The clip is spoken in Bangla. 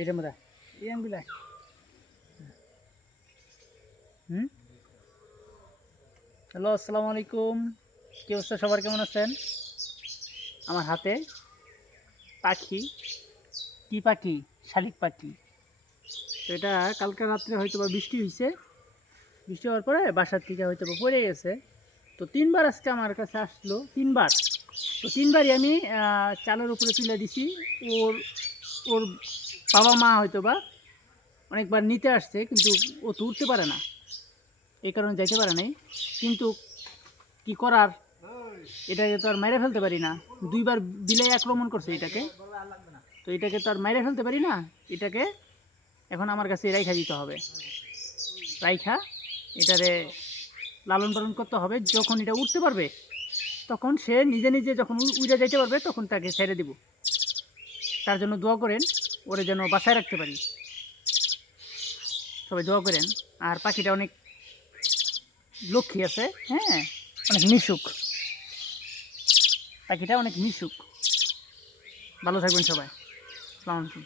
এটার মধ্যে এই আঙ্গুলা হ্যালো, আসসালামু আলাইকুম। কি অবস্থা সবার, কেমন আছেন? আমার হাতে পাখি, কি পাখি? শালিক পাখি। তো এটা কালকে রাত্রে হয়তো বা বৃষ্টি হয়েছে, বৃষ্টি হওয়ার পরে বাসার থেকে হয়তো বা পড়ে গেছে। তো তিনবার আজকে আমার কাছে আসলো, তিনবার। তো তিনবারই আমি চালের উপরে তুলে দিছি। ওর ওর বাবা মা হয়তো বা অনেকবার নিতে আসছে, কিন্তু ও তো উঠতে পারে না, এই কারণে যাইতে পারে নাই। কিন্তু কি করার, এটাকে তো আর মেরে ফেলতে পারি না। দুইবার বিলাই আক্রমণ করছে এটাকে, তো এটাকে তো আর মেরে ফেলতে পারি না। এটাকে এখন আমার কাছে রাইখা দিতে হবে। রাইখা এটারে লালন পালন করতে হবে। যখন এটা উঠতে পারবে, তখন সে নিজে নিজে যখন উড়ে যাইতে পারবে, তখন তাকে ছেড়ে দিব। তার জন্য দোয়া করেন, ওরে যেন বাঁচায় রাখতে পারি। সবাই দোয়া করেন। আর পাখিটা অনেক লক্ষ্মী আছে, হ্যাঁ, অনেক মিশুক। পাখিটা অনেক মিশুক। ভালো থাকবেন সবাই। আসসালামু আলাইকুম।